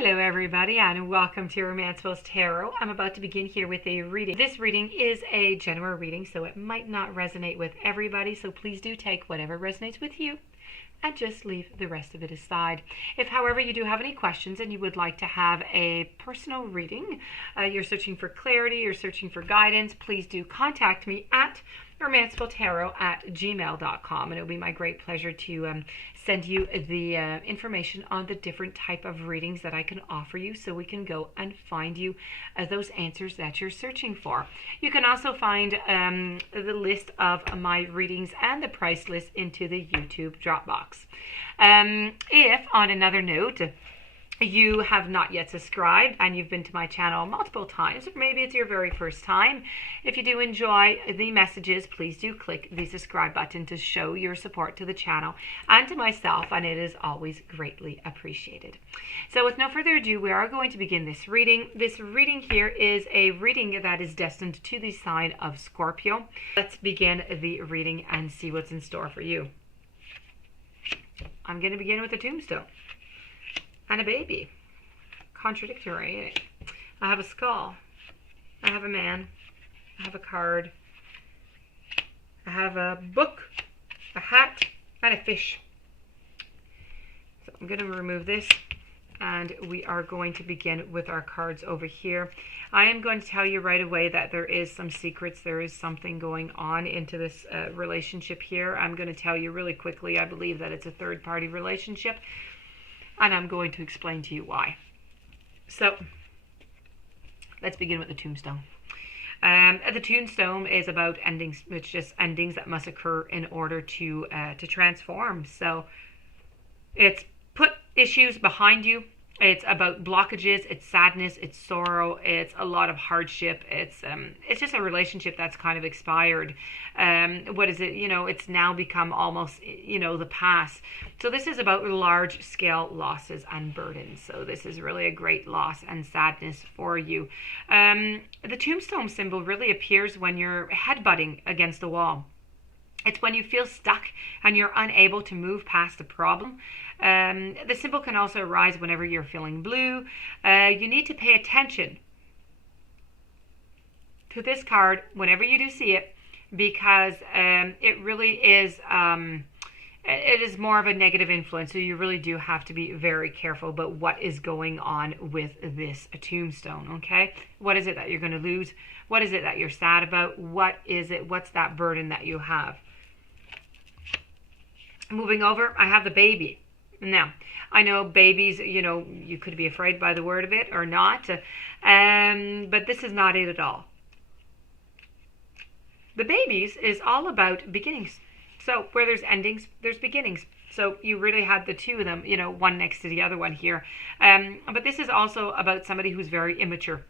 Hello everybody and welcome to Romancefull's Tarot. I'm about to begin here with a reading. This reading is a general reading, so it might not resonate with everybody, so please do take whatever resonates with you and just leave the rest of it aside. If, however, you do have any questions and you would like to have a personal reading, you're searching for clarity, you're searching for guidance, please do contact me at romancefulltarot@gmail.com, and it'll be my great pleasure to send you the information on the different type of readings that I can offer you, so we can go and find you those answers that you're searching for. You can also find the list of my readings and the price list into the YouTube Dropbox. If, on another note, you have not yet subscribed and you've been to my channel multiple times, or maybe it's your very first time, if you do enjoy the messages, please do click the subscribe button to show your support to the channel and to myself, and it is always greatly appreciated. So with no further ado, we are going to begin this reading. This reading here is a reading that is destined to the sign of Scorpio. Let's begin the reading and see what's in store for you. I'm going to begin with a tombstone and a baby. Contradictory. I have a skull. I have a man. I have a card. I have a book, a hat, and a fish. So I'm going to remove this, and we are going to begin with our cards over here. I am going to tell you right away that there is some secrets. There is something going on into this relationship here. I'm going to tell you really quickly. I believe that it's a third-party relationship, and I'm going to explain to you why. So let's begin with the tombstone. The tombstone is about endings. It's just endings that must occur in order to transform. So it's put issues behind you. It's about blockages, it's sadness, it's sorrow, it's a lot of hardship. It's just a relationship that's kind of expired. What is it? You know, it's now become almost, you know, the past. So this is about large scale losses and burdens. So this is really a great loss and sadness for you. The tombstone symbol really appears when you're headbutting against a wall. It's when you feel stuck and you're unable to move past the problem. The symbol can also arise whenever you're feeling blue. You need to pay attention to this card whenever you do see it, because it really is it is more of a negative influence. So you really do have to be very careful about what is going on with this tombstone. Okay, what is it that you're going to lose? What is it that you're sad about? What is it? What's that burden that you have? Moving over, I have the baby. Now, I know babies, you know, you could be afraid by the word of it or not, but this is not it at all. The babies is all about beginnings. So where there's endings, there's beginnings. So you really had the two of them, you know, one next to the other one here. But this is also about somebody who's very immature.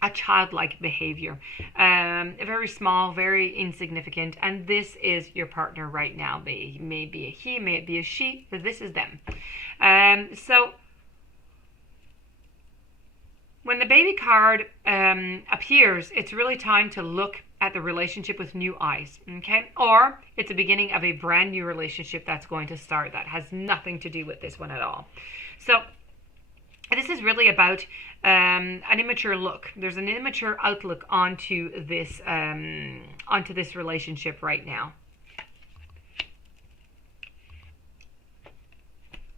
A childlike behavior, very small, very insignificant, and this is your partner right now. They may be a he, may be a she, but this is them. So when the baby card appears, it's really time to look at the relationship with new eyes, okay? Or it's the beginning of a brand new relationship that's going to start that has nothing to do with this one at all. So this is really about an immature look. There's an immature outlook onto this relationship right now.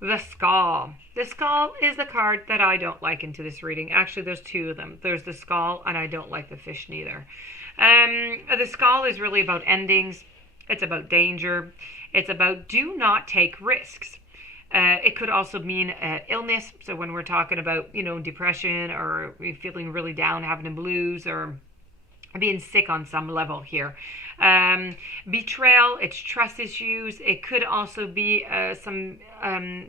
The skull. The skull is the card that I don't like into this reading. Actually, there's two of them. There's the skull, and I don't like the fish neither. The skull is really about endings. It's about danger. It's about do not take risks. It could also mean illness. So when we're talking about, you know, depression or feeling really down, having the blues, or being sick on some level here. Betrayal, it's trust issues. It could also be some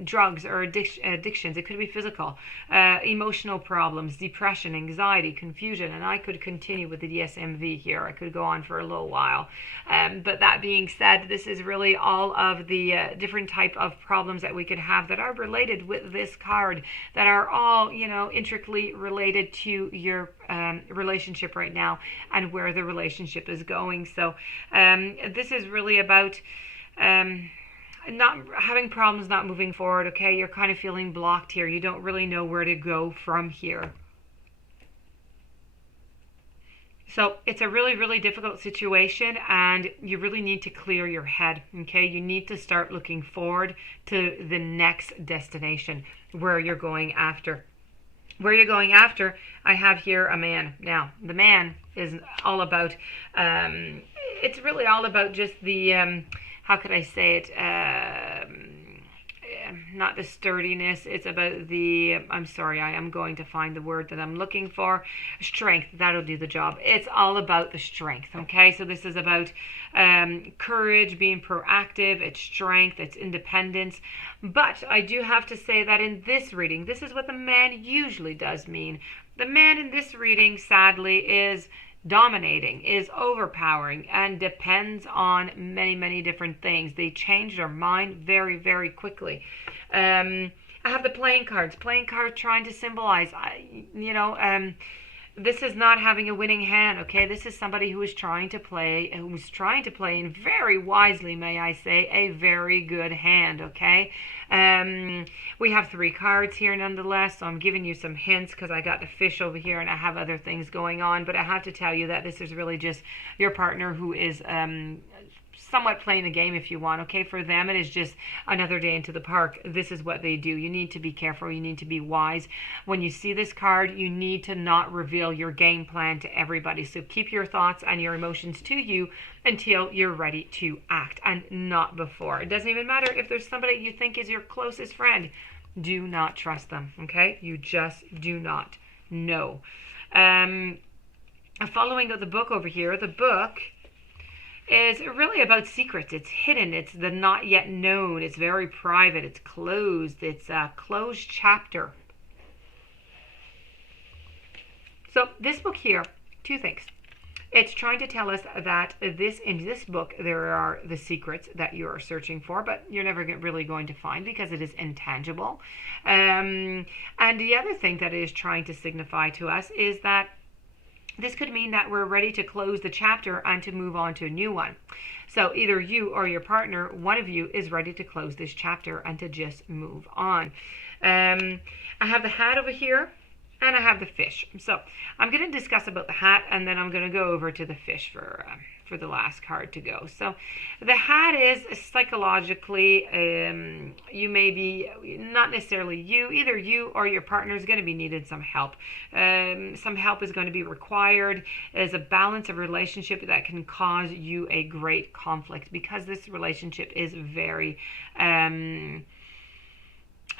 drugs or addictions. It could be physical, emotional problems, depression, anxiety, confusion, and I could continue with the DSMV here. I could go on for a little while. But that being said, this is really all of the different type of problems that we could have that are related with this card, that are all, you know, intricately related to your relationship right now and where the relationship is going. So this is really about not having problems not moving forward, okay? You're kind of feeling blocked here. You don't really know where to go from here. So it's a really, really difficult situation, and you really need to clear your head, okay? You need to start looking forward to the next destination where you're going after. Where you're going after, I have here a man. Now, the man is all about, it's really all about just the, how could I say it, not the sturdiness, it's about the, I'm sorry, I am going to find the word that I'm looking for, strength. That'll do the job. It's all about the strength, okay? So this is about courage, being proactive, it's strength, it's independence. But I do have to say that in this reading, this is what the man usually does mean. The man in this reading, sadly, is dominating, is overpowering, and depends on many, many different things. They change their mind very, very quickly. I have the playing cards. Playing cards trying to symbolize, this is not having a winning hand, okay? This is somebody who is trying to play, and very wisely, may I say, a very good hand, okay? We have 3 cards here nonetheless, so I'm giving you some hints because I got the fish over here and I have other things going on, but I have to tell you that this is really just your partner who is somewhat playing the game, if you want, okay? For them, it is just another day into the park. This is what they do. You need to be careful. You need to be wise. When you see this card, you need to not reveal your game plan to everybody. So keep your thoughts and your emotions to you until you're ready to act, and not before. It doesn't even matter if there's somebody you think is your closest friend. Do not trust them, okay? You just do not know. Following the book over here, the book is really about secrets. It's hidden. It's the not yet known. It's very private. It's closed. It's a closed chapter. So this book here, 2 things. It's trying to tell us that in this book, there are the secrets that you are searching for, but you're never really going to find because it is intangible. And the other thing that it is trying to signify to us is that this could mean that we're ready to close the chapter and to move on to a new one. So either you or your partner, one of you, is ready to close this chapter and to just move on. I have the hat over here, and I have the fish. So I'm going to discuss about the hat, and then I'm going to go over to the fish for the last card to go. So the hat is psychologically, you may be, not necessarily you, either you or your partner is going to be needed some help. Some help is going to be required. There's a balance of relationship that can cause you a great conflict, because this relationship is very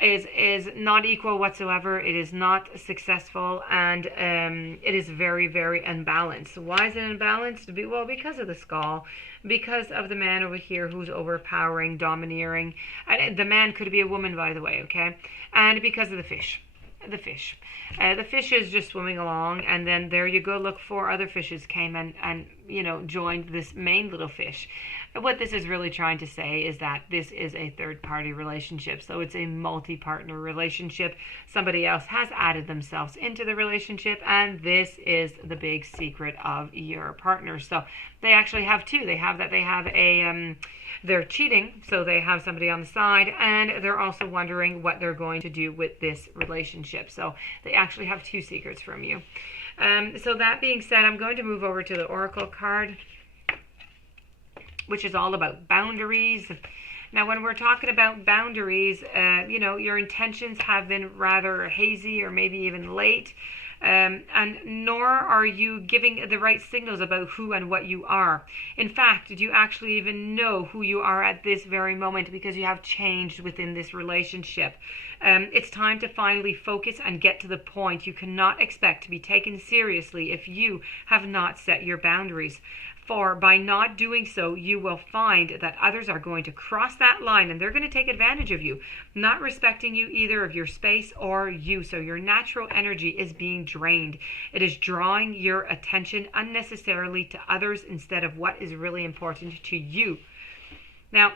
is not equal whatsoever. It is not successful, and it is very, very unbalanced. Why is it unbalanced? Well, because of the skull, because of the man over here who's overpowering, domineering. And the man could be a woman, by the way, okay? And because of the fish. The fish is just swimming along, and then there you go, look, 4 other fishes came and joined this main little fish. What this is really trying to say is that this is a third-party relationship. So it's a multi-partner relationship. Somebody else has added themselves into the relationship, and this is the big secret of your partner. So they actually have 2. They have a they're cheating, so they have somebody on the side, and they're also wondering what they're going to do with this relationship. So they actually have 2 secrets from you. So that being said, I'm going to move over to the Oracle card, which is all about boundaries. Now, when we're talking about boundaries, your intentions have been rather hazy or maybe even late. And nor are you giving the right signals about who and what you are. In fact, do you actually even know who you are at this very moment, because you have changed within this relationship? It's time to finally focus and get to the point. You cannot expect to be taken seriously if you have not set your boundaries. For by not doing so, you will find that others are going to cross that line, and they're going to take advantage of you, not respecting you either of your space or you. So your natural energy is being drained. It is drawing your attention unnecessarily to others instead of what is really important to you. Now,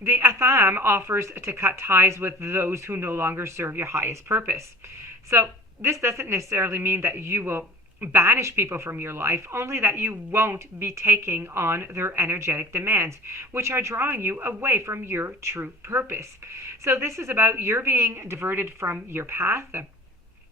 the Atham offers to cut ties with those who no longer serve your highest purpose. So this doesn't necessarily mean that you will banish people from your life, only that you won't be taking on their energetic demands, which are drawing you away from your true purpose. So this is about you're being diverted from your path.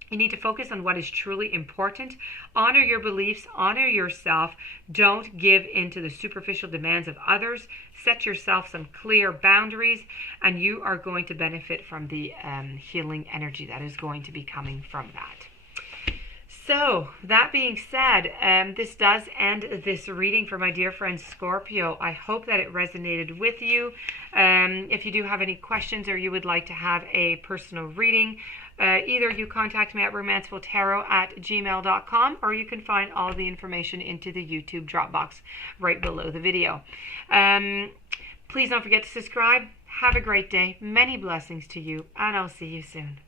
You need to focus on what is truly important. Honor your beliefs, honor yourself. Don't give in to the superficial demands of others. Set yourself some clear boundaries, and you are going to benefit from the healing energy that is going to be coming from that. So, that being said, this does end this reading for my dear friend Scorpio. I hope that it resonated with you. If you do have any questions or you would like to have a personal reading, either you contact me at romancefulltarot@gmail.com, or you can find all the information into the YouTube drop box right below the video. Please don't forget to subscribe. Have a great day. Many blessings to you, and I'll see you soon.